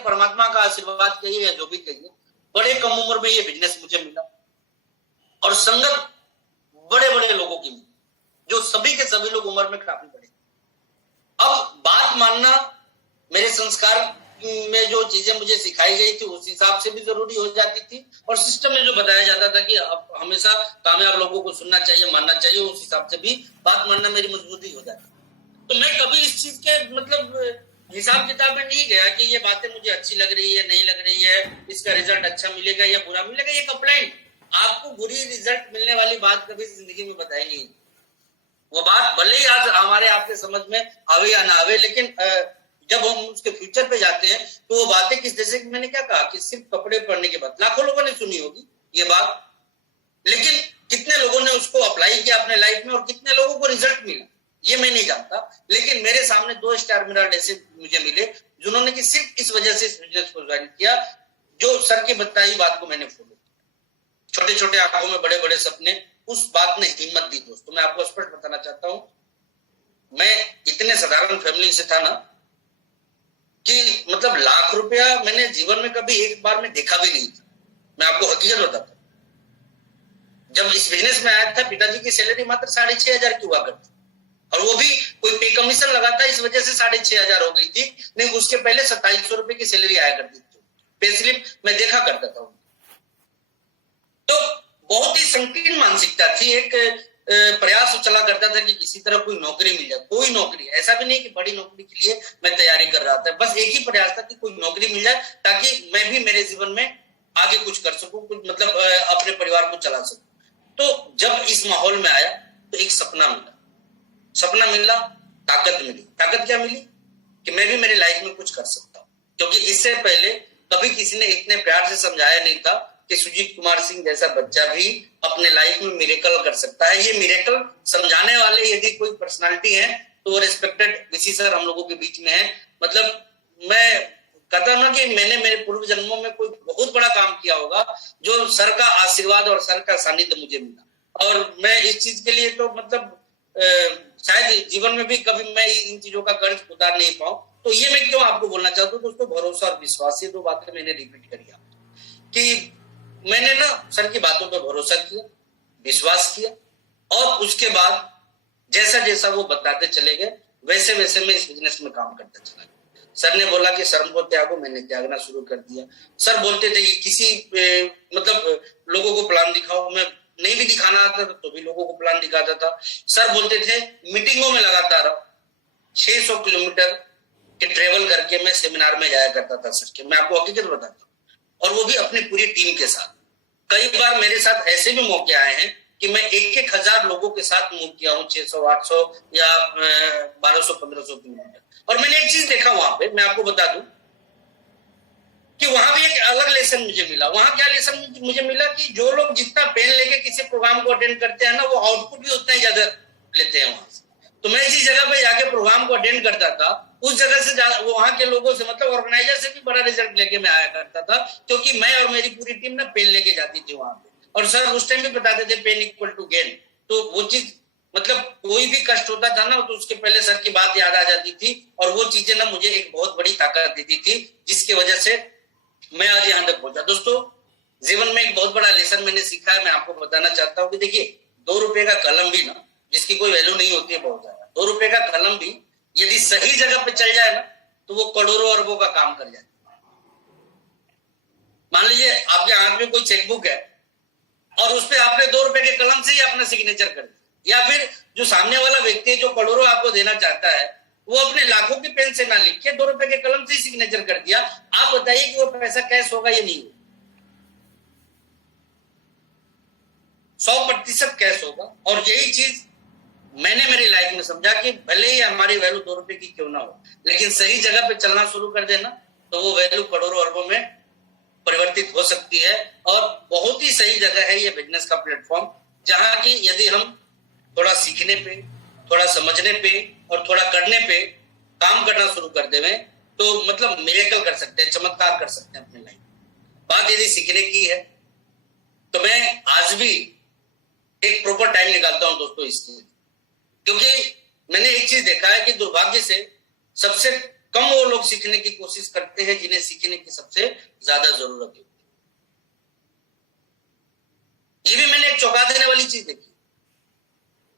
परमात्मा का आशीर्वाद कहिए या जो भी कहिए, बड़े कम उम्र में ये बिजनेस मुझे मिला और संगत बड़े बड़े लोगों की मिली, जो सभी के सभी लोग उम्र में काफी बड़े। अब बात मानना मेरे संस्कार में जो चीजें मुझे सिखाई गई थी उस हिसाब से भी जरूरी हो जाती थी, और सिस्टम में जो बताया जाता था कि अब हमेशा कामयाब लोगों को सुनना चाहिए, मानना चाहिए, उस हिसाब से भी बात मानना मेरी मजबूती हो जाती। तो मैं कभी इस चीज के मतलब हिसाब किताब में नहीं गया कि ये बातें मुझे अच्छी लग रही है, नहीं लग रही है, इसका रिजल्ट अच्छा मिलेगा या बुरा मिलेगा। ये कंप्लेंट, आपको बुरी रिजल्ट मिलने वाली बात कभी जिंदगी में बताई नहीं। वो बात भले ही आज हमारे आपके समझ में आवे या ना आवे, लेकिन जब हम उसके फ्यूचर पे जाते हैं तो वो बातें किस, जैसे कि मैंने क्या कहा कि सिर्फ कपड़े पहनने के बाद लाखों लोगों ने सुनी होगी ये बात, लेकिन कितने लोगों ने उसको अप्लाई किया अपने लाइफ में और कितने लोगों को रिजल्ट मिला ये मैं नहीं जानता। लेकिन मेरे सामने 2 स्टार मिनर ऐसे मुझे मिले जिन्होंने कि सिर्फ इस वजह से इस बिजनेस को ज्वाइन किया, जो सर की बताई बात को मैंने फॉलो किया। छोटे छोटे आंखों में बड़े बड़े सपने, उस बात ने हिम्मत दी। दोस्तों मैं आपको स्पष्ट बताना चाहता हूं, मैं इतने साधारण फैमिली से था ना कि मतलब लाख रुपया मैंने जीवन में कभी एक बार में देखा भी नहीं था। मैं आपको हकीकत बताता हूं, जब इस बिजनेस में आया था पिताजी की सैलरी मात्र 6,500 की हुआ करती, और वो भी कोई पे कमीशन लगा था इस वजह से 6,500 हो गई थी, नहीं उसके पहले 2,700 रुपए की सैलरी आया करती थी। पे स्लिप मैं देखा करता था। तो बहुत ही संकीर्ण मानसिकता थी, एक प्रयास चला करता था कि किसी तरह कोई नौकरी मिल जाए, कोई नौकरी, ऐसा भी नहीं कि बड़ी नौकरी के लिए मैं तैयारी कर रहा था, बस एक ही प्रयास था कि कोई नौकरी मिल जाए ताकि मैं भी मेरे जीवन में आगे कुछ कर सकूं, कुछ मतलब अपने परिवार को चला सकूं। तो जब इस माहौल में आया तो एक सपना मिला, ताकत मिली। ताकत क्या मिली कि मैं भी मेरी लाइफ में कुछ कर सकता हूं, क्योंकि इससे पहले कभी किसी ने इतने प्यार से समझाया नहीं था कि सुजीत कुमार सिंह जैसा बच्चा भी अपने लाइफ में मिरेकल कर सकता है। ये मिरेकल समझाने वाले यदि कोई पर्सनालिटी है तो वो रिस्पेक्टेड वीसी सर हम लोगों के बीच में है। मतलब मैं कहता हूं ना कि मैंने मेरे पूर्व जन्मों में कोई बहुत बड़ा काम किया होगा, जो सर का आशीर्वाद और सर का सानिध्य मुझे मिला, और मैं इस चीज के लिए तो मतलब शायद जीवन में भी कभी मैं इन चीजों का कर्ज उतार नहीं पाऊं। तो ये मैं क्यों आपको बोलना चाहता हूँ दोस्तों, भरोसा और विश्वास, ये 2 बातें मैंने रिपीट करी कि मैंने ना सर की बातों पर भरोसा किया, विश्वास किया, और उसके बाद जैसा जैसा वो बताते चले गए वैसे वैसे मैं इस बिजनेस में काम करता चला गया। सर ने बोला कि शर्म को त्यागो, मैंने त्यागना शुरू कर दिया। सर बोलते थे कि किसी मतलब लोगों को प्लान दिखाओ, मैं नहीं भी दिखाना आता था तो भी लोगों को प्लान दिखाता था। सर बोलते थे मीटिंगों में लगातार 600 किलोमीटर के ट्रेवल करके मैं सेमिनार में जाया करता था सर के, मैं आपको हकीकत बताता हूँ, और वो भी अपनी पूरी टीम के साथ। कई बार मेरे साथ ऐसे भी मौके आए हैं कि मैं 1,000 लोगों के साथ मूव किया हूँ, 600, 800 या 1200, 1500 किलोमीटर। और मैंने एक चीज देखा वहां पे, मैं आपको बता दूं कि वहां भी एक अलग लेसन मुझे मिला। वहां क्या लेसन मुझे मिला कि जो लोग जितना पेन लेके किसी प्रोग्राम को अटेंड करते हैं ना, वो आउटपुट भी उतना ही ज्यादा लेते हैं वहां से। तो मैं जिस जगह पे जाके प्रोग्राम को अटेंड करता था उस जगह से वहां के लोगों से मतलब ऑर्गेनाइजर से भी बड़ा रिजल्ट लेके मैं आया करता था, क्योंकि मैं और मेरी पूरी टीम ना पेन लेके जाती थी वहां पे। और सर उस टाइम भी बताते थे पेन इक्वल टू गेन। तो वो चीज मतलब कोई भी कष्ट होता था ना तो उसके पहले सर की बात याद आ जाती थी, और वो चीजें ना मुझे एक बहुत बड़ी ताकत देती थी, जिसकी वजह से मैं आज यहाँ तक पहुंचा। दोस्तों जीवन में एक बहुत बड़ा लेसन मैंने सीखा है, मैं आपको बताना चाहता हूँ कि देखिए 2 रुपए का कलम भी ना, जिसकी कोई वैल्यू नहीं होती है बहुत ज्यादा, 2 रुपए का कलम भी यदि सही जगह पे चल जाए ना तो वो करोड़ों अरबों का काम कर जाए। मान लीजिए आपके हाथ में कोई चेकबुक है और उस पर आपने 2 रुपए के कलम से ही अपना सिग्नेचर कर दिया, या फिर जो सामने वाला व्यक्ति है जो करोड़ों आपको देना चाहता है वो अपने लाखों की पेन से ना लिख के 2 रुपए के कलम से ही सिग्नेचर कर दिया, आप बताइए कि वो पैसा कैश होगा या नहीं होगा? 100% कैश होगा। और यही चीज मैंने मेरी लाइफ में समझा कि भले ही हमारी वैल्यू 2 रुपए की क्यों ना हो, लेकिन सही जगह पे चलना शुरू कर देना तो वो वैल्यू करोड़ों अरबों में परिवर्तित हो सकती है। और बहुत ही सही जगह है ये बिजनेस का प्लेटफॉर्म, जहां की यदि हम थोड़ा सीखने पे, थोड़ा समझने पे और थोड़ा करने पे काम करना शुरू कर देवे तो मतलब मिरेकल कर सकते हैं, चमत्कार कर सकते हैं अपनी लाइफ। बात यदि सीखने की है तो मैं आज भी एक प्रॉपर टाइम निकालता हूं दोस्तों इसके लिए, क्योंकि मैंने एक चीज देखा है कि दुर्भाग्य से सबसे कम वो लोग सीखने की कोशिश करते हैं जिन्हें सीखने की सबसे ज्यादा जरूरत है। ये भी मैंने एक चौंका देने वाली चीज देखी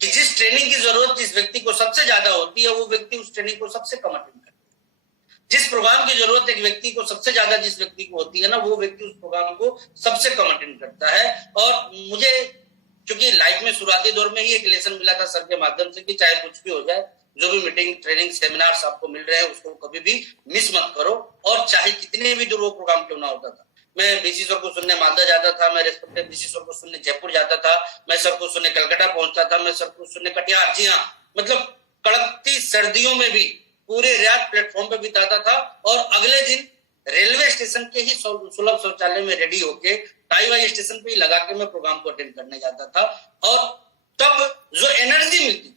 कि जिस ट्रेनिंग की जरूरत जिस व्यक्ति को सबसे ज्यादा होती है वो व्यक्ति उस ट्रेनिंग को सबसे कम अटेंड करता है। जिस प्रोग्राम की जरूरत एक व्यक्ति को सबसे ज्यादा जिस व्यक्ति को होती है ना, वो व्यक्ति उस प्रोग्राम को सबसे कम अटेंड करता है। और मुझे चूंकि लाइफ में शुरुआती दौर में ही एक लेसन मिला था सर के माध्यम से कि चाहे कुछ भी हो जाए, जो भी मीटिंग ट्रेनिंग सेमिनार्स आपको मिल रहे हैं उसको कभी भी मिस मत करो, और चाहे कितने भी दूर वो प्रोग्राम क्यों ना होता था। मैं बीसी सर को सुनने मालदा जाता था, मैं रेस्पेक्टेड बीसी सर को सुनने जयपुर जाता था, मैं सर को सुनने कलकत्ता पहुंचता था, मैं सर को सुनने कटिहार, जी हाँ, मतलब कड़कती सर्दियों में भी पूरे रात प्लेटफॉर्म पे बिताता था, और अगले दिन रेलवे स्टेशन के ही सुलभ शौचालय में रेडी होके टाई वाई स्टेशन पे ही लगा के मैं प्रोग्राम को अटेंड करने जाता था। और तब जो एनर्जी मिलती,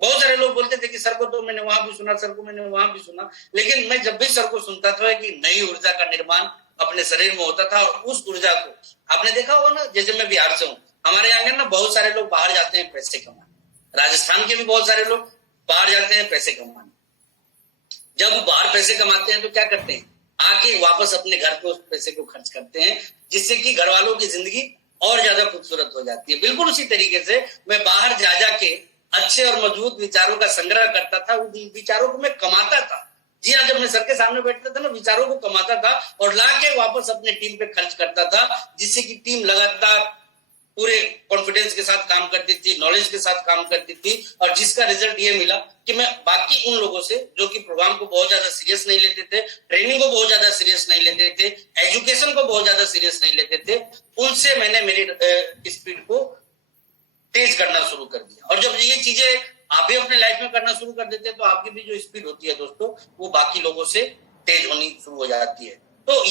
बहुत सारे लोग बोलते थे कि सर को तो मैंने वहां भी सुना, सर को मैंने वहां भी सुना, लेकिन मैं जब भी सर को सुनता था कि नई ऊर्जा का निर्माण अपने शरीर में होता था। और उस ऊर्जा को आपने देखा होगा ना, जैसे मैं बिहार से हूँ, हमारे यहाँ ना बहुत सारे लोग बाहर जाते हैं पैसे कमाने, राजस्थान के भी बहुत सारे लोग बाहर जाते हैं पैसे कमाने। जब बाहर पैसे कमाते हैं तो क्या करते हैं, आके वापस अपने घर पे उस पैसे को खर्च करते हैं, जिससे कि घर वालों की जिंदगी और ज्यादा खूबसूरत हो जाती है। बिल्कुल उसी तरीके से मैं बाहर जा जाके अच्छे और मजबूत विचारों का संग्रह करता था, उन विचारों को मैं कमाता था। जी हाँ, जब मैं सर के सामने बैठता था ना, विचारों को कमाता था और लाके वापस अपने टीम पे खर्च करता था, जिससे कि टीम लगातार पूरे कॉन्फिडेंस के साथ काम करती थी, नॉलेज के साथ काम करती थी। और जिसका रिजल्ट ये मिला कि मैं बाकी उन लोगों से जो कि प्रोग्राम को बहुत ज्यादा सीरियस नहीं लेते थे, ट्रेनिंग को बहुत ज्यादा सीरियस नहीं लेते थे, एजुकेशन को बहुत ज्यादा सीरियस नहीं लेते थे, उनसे मैंने मेरी स्पीड को तेज करना शुरू कर दिया। और जब ये चीजें आप भी अपने लाइफ में करना शुरू कर देते हैं तो आपकी भी जो स्पीड होती है दोस्तों, वो बाकी लोगों से तेज होनी शुरू हो जाती है। तो